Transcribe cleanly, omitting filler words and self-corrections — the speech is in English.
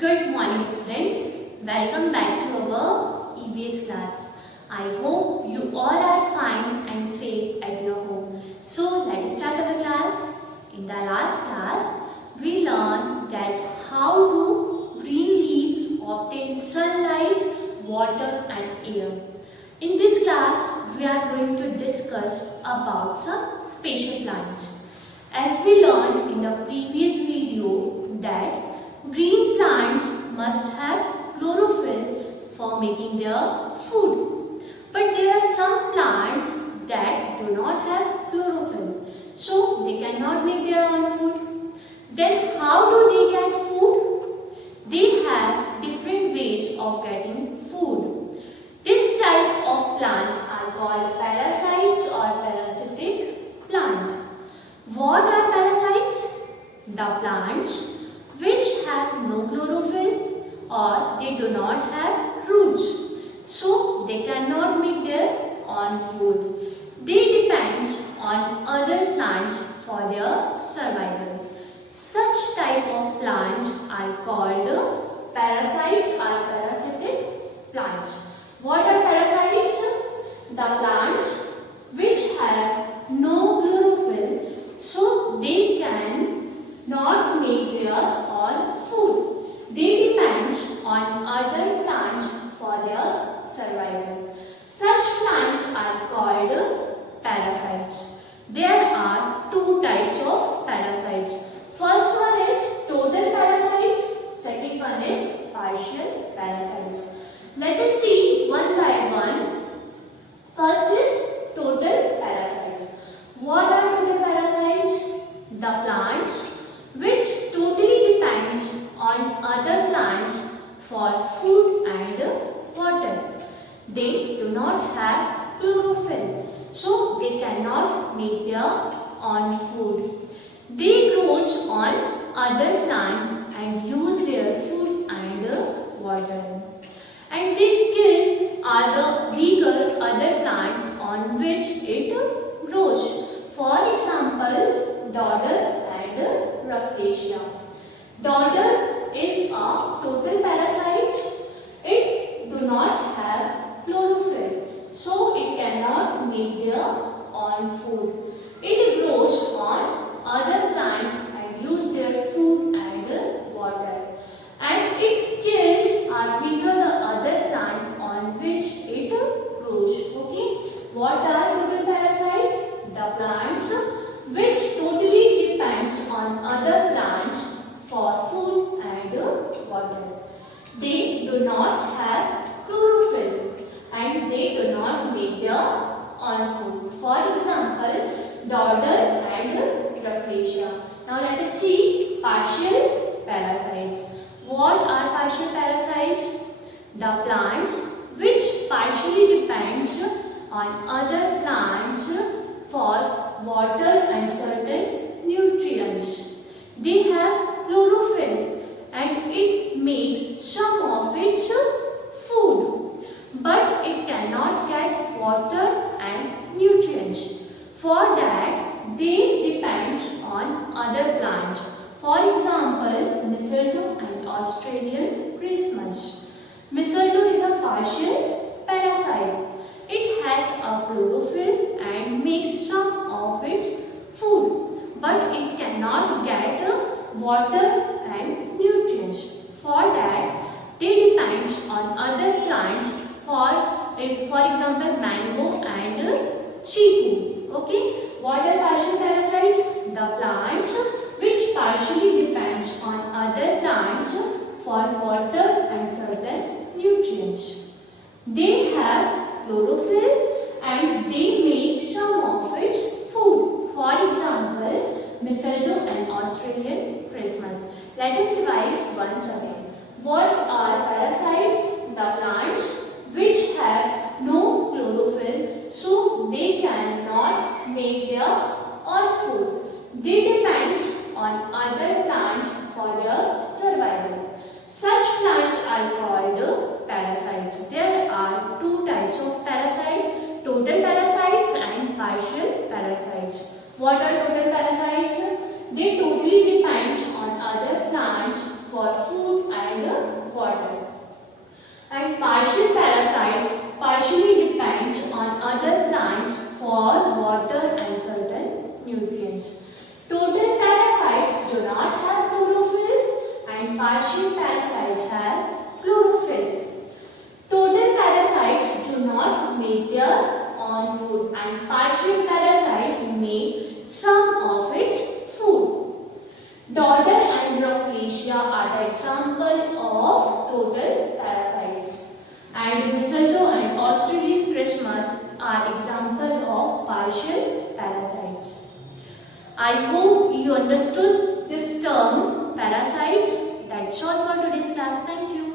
Good morning students. Welcome back to our Iv Evs class. I hope you all are fine and safe at your home. So let's start our class. In the last class, we learned that how do green leaves obtain sunlight, water and air. In this class, we are going to discuss about some special plants. As we learned in the previous video that green plants must have chlorophyll for making their food. But there are some plants that do not have chlorophyll, so they cannot make their own food. Then how do they get food? They have different ways of getting food. This type of plant are called parasites or parasitic plant. What are parasites? The plants which have no chlorophyll or they do not have roots, so they cannot make their own food. They depend on other plants for their survival. Such type of plants are called parasites or parasitic plants. What are parasites? The plants which have no chlorophyll, so they can not make their own food. They depend on other plants for their survival. Such plants are called parasites. There are two types of parasites. First one is total parasites. Second one is partial parasites. Let us see one by one. First is total parasites. What are total parasites? The plants which totally depends on other plants for food and water. They do not have chlorophyll, so they cannot make their own food. They grows on other plant and use their food and water. And they kill other weaker other plant on which it grows. For example, dodder and Rafflesia. Dodder is a total parasite. It do not have chlorophyll, so it cannot make their own food. It grows on other plant and use their food and water. And it kills or weaker the other plant on which it grows. Okay. What are total parasites? The plants which totally depends on other plants for food and water. They do not have chlorophyll and they do not make their own food. For example, dodder and Rafflesia. Now let us see partial parasites. What are partial parasites? The plants which partially depends on other plants for water and certain nutrients. They have chlorophyll and it makes some of its food, but it cannot get water and nutrients. For that, they depend on other plants. For example, mistletoe and Australian Christmas. Mistletoe is a partial parasite. It has a chlorophyll and makes some of its food, but it cannot get water and nutrients. For that, they depend on other plants for example, mango and chiku. Okay, what are partial parasites? The plants which partially depends on other plants for water and certain nutrients. They have chlorophyll and they make some of its food. For example, mistletoe and Australian Christmas. Let us revise once again. What are parasites? The plants which have no chlorophyll, so they cannot make their own food. They depend on other plants for their survival. Such plants are called parasites. There are two types of parasite, total parasites and partial parasites. What are total parasites? They totally depend on other plants for food and on food and partial parasites make some of its food. Dodder and Rafflesia are the example of total parasites. And mistletoe and Australian Christmas are example of partial parasites. I hope you understood this term parasites. That's all for today's class. Thank you.